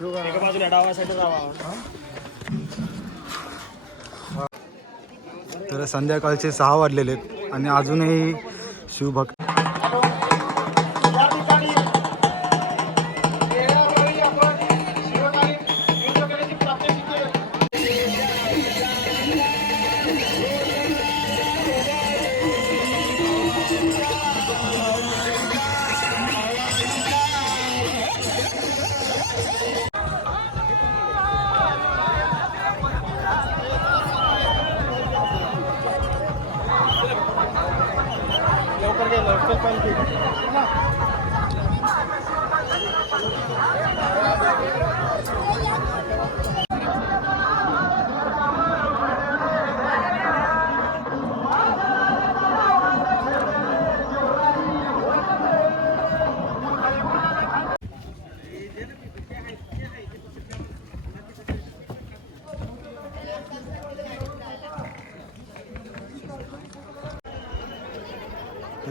एका बाजूला डावासाठी जावा. तर संध्याकाळचे 6 वाजलेले आहेत आणि अजूनही शिवभक्त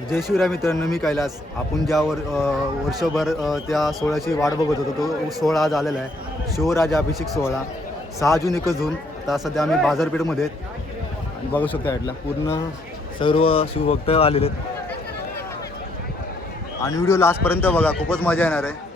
जय शिवराय मित्रांनो, मी कैलास. आपण ज्या वर्षभर त्या सोहळ्याची वाट बघत होतो तो सोहळा आज आलेला आहे. शिवराज अभिषेक सोहळा 6 जून 1 जून. आता सध्या आम्ही बाजारपेठमध्ये आहेत आणि बघू शकता ॲटला पूर्ण सर्व शिवभक्त आलेले आहेत आणि व्हिडिओ लास्टपर्यंत बघा, खूपच मजा येणार आहे.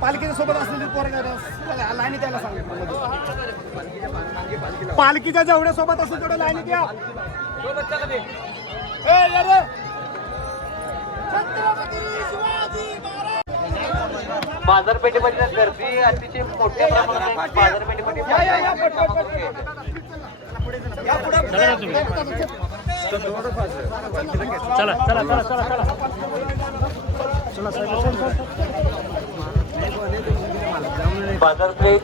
पालखीच्या सोबत असलेली पोरं लाईनी त्याला सांगितलं पालखीच्या जेवढ्यासोबत असेल तेवढं लाईन घ्या. बाजारपेठेमध्ये गर्दी अतिशय मोठ्या प्रमाणात बाजारपेठेमध्ये चला चला चला चला चला बाजारपेठ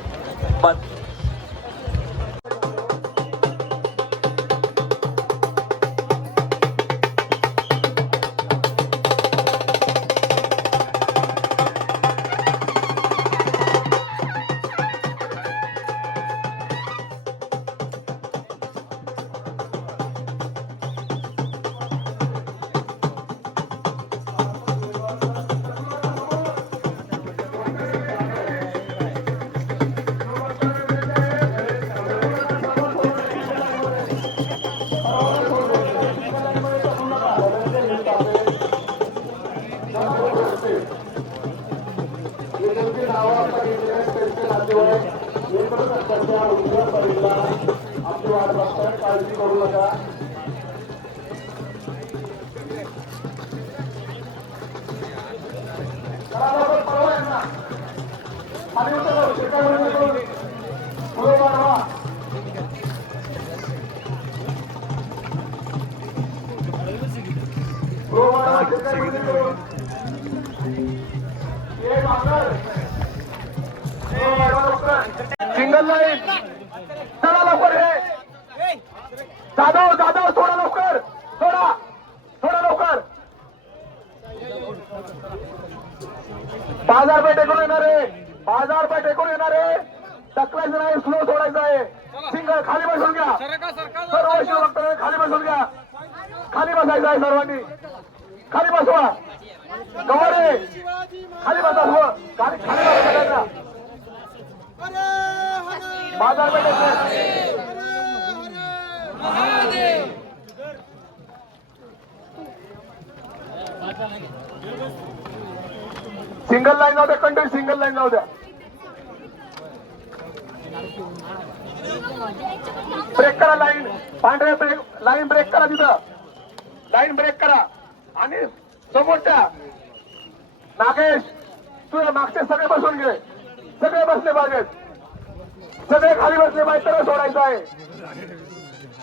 सिंगल लाईन चला लवकर हे जाधव जाधव थोडा लवकर थोडा लवकर बाजारपेठेकडून येणार आहे टकलायचं नाही स्लो सोडायचं आहे सिंगल खाली बसून घ्या सर्व शिवभक्तांनी खाली बसून घ्या खाली बसायचं आहे सर्वांनी खाली बसवा गवारे खाली बसा खाली बसायचं बाजारपेठेत सिंगल लाईन जाऊ द्या कंटिन्यू सिंगल लाईन जाऊ द्या ब्रेक करा लाईन पांढऱ्या ब्रेक लाईन ब्रेक करा तिथं लाईन ब्रेक करा आणि समोरच्या नागेश तुझ्या मागचे सगळे बसून घे सगळे बसले पाहिजेत सगळे खाली बसले पाहिजे तर सोडायचं आहे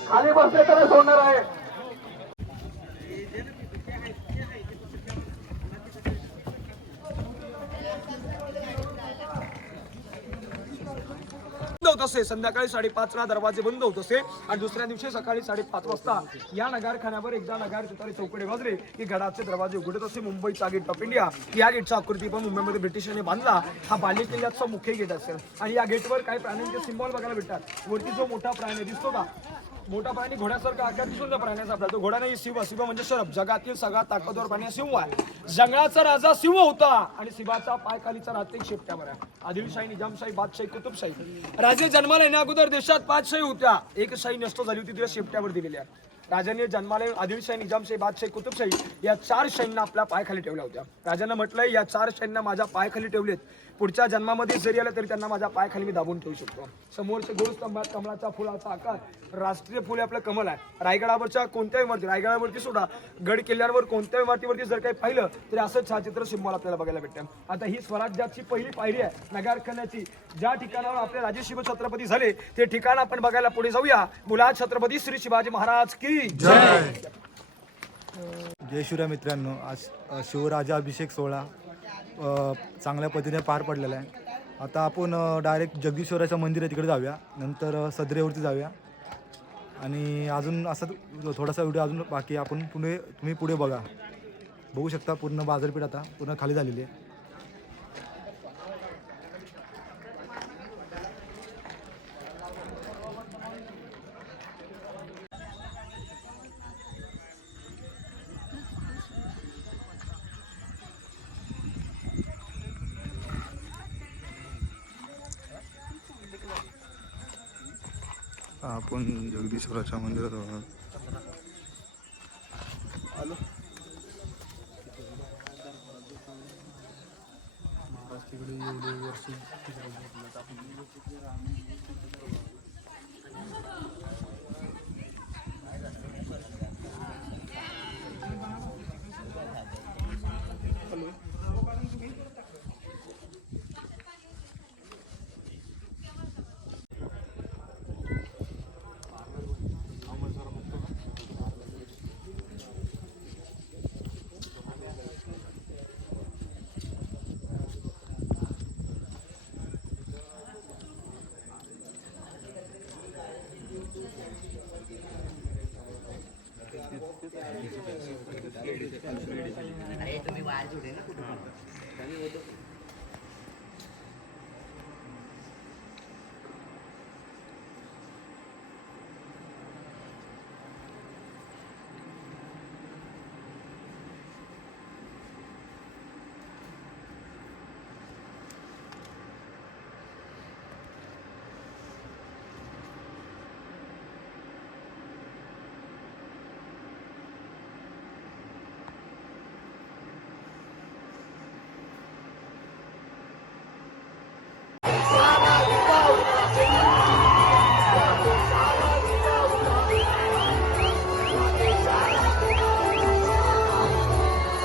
खाली बसले तर सोडणार आहे होत असे संध्याकाळी 5:30 ला दरवाजे बंद होत असे आणि दुसऱ्या दिवशी सकाळी 5:30 वाजता या नगारखान्यावर एकदा नगार तुतारी चौकडे वाजले की गडाचे दरवाजे उघडत असे मुंबईचा गेट ऑफ इंडिया या गेटचा आकृती पण मुंबईमध्ये ब्रिटिशांनी बांधला हा बाले किल्ल्याचा मुख्य गेट असेल आणि या गेटवर काही प्राण्यांचे सिम्बॉल बघायला भेटतात वरती जो मोठा प्राणी दिसतो का मोठा प्राणी घोड्यासारखा आकार दिसून प्राण्याचा आपला तो घोडा नाही शिव शिव म्हणजे शरभ जगातील सगळा ताकदवर प्राणी सिंह आहे जंगलाचा राजा सिंह होता आणि शिवाचा पाय खालीचा राहते शेपट्यावर आहे आदिलशाही निजामशाही बादशाही कुतुबशाही राजे जन्माला येण्या अगोदर देशात 5 शाही होत्या एक शाही नष्ट झाली होती तिला शेपट्यावर दिलेली आहे राजांनी जन्माला आदिलशाही निजामशाही बादशाही कुतुबशाही या 4 शाहींना आपल्या पायाखाली ठेवल्या होत्या राजांना म्हटलंय या 4 शाहींना माझ्या पायाखाली ठेवलेत पुढच्या जन्मामध्ये जरी आलं तरी त्यांना माझ्या पायाखाली मी दाबून ठेवू शकतो समोरच्या गोलस्तंभात कमळाचा फुलाचा आकार राष्ट्रीय फुल आपलं कमल आहे रायगडावरच्या कोणत्याही इमारती रायगडावरती सुद्धा गड किल्ल्यावर कोणत्याही इमारतीवरती जर काही पाहिलं तरी असं छायाचित्र सिंबॉल आपल्याला बघायला भेटतं आता ही स्वराज्याची पहिली पायरी आहे नगारखान्याची ज्या ठिकाणावर आपले राजे शिव छत्रपती झाले ते ठिकाण आपण बघायला पुढे जाऊया बोला छत्रपती श्री शिवाजी महाराज की जय जय शिवराय मित्रांनो आज शिवराज्याभिषेक सोहळा चांगल्या पद्धतीने पार पडलेला आहे आता आपण डायरेक्ट जगदीश्वराचं मंदिर आहे तिकडे जाऊया नंतर सदरेवरती जाऊया आणि अजून असा थोडासा व्हिडिओ अजून बाकी आपण तुम्ही पुढे बघू शकता पूर्ण बाजारपेठ आता पूर्ण खाली झालेली आहे आपण जगदीश्वराच्या मंदिरात आलो महाराष्ट्राकडे एवढे वर्ष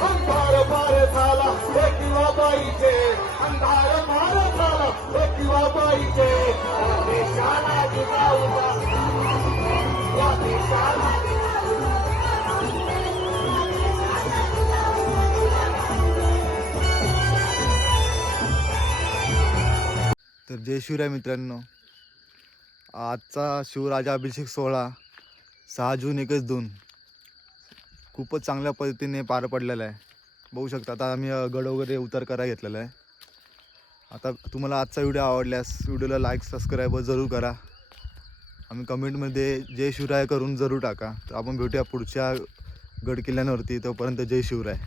अंधार पार झाला किंवा बाईचे अंधार पार झाला किंवा बाईचे देशाला जिजाऊचा या देशाला तर जय शिवराय मित्रांनो, आजचा शिवराजा अभिषेक सोहळा 6 जून 1-2 खूपच चांगल्या पद्धतीने पार पडलेला आहे. बघू शकता आता आम्ही गड वगैरे उतार करायला घेतलेला आहे. आता तुम्हाला आजचा व्हिडिओ आवडल्यास व्हिडिओला लाईक सबस्क्राईब जरूर करा. आम्ही कमेंटमध्ये जय शिवराय करून जरूर टाका. तर आपण भेटूया पुढच्या गड किल्ल्यांवरती. तोपर्यंत जय शिवराय.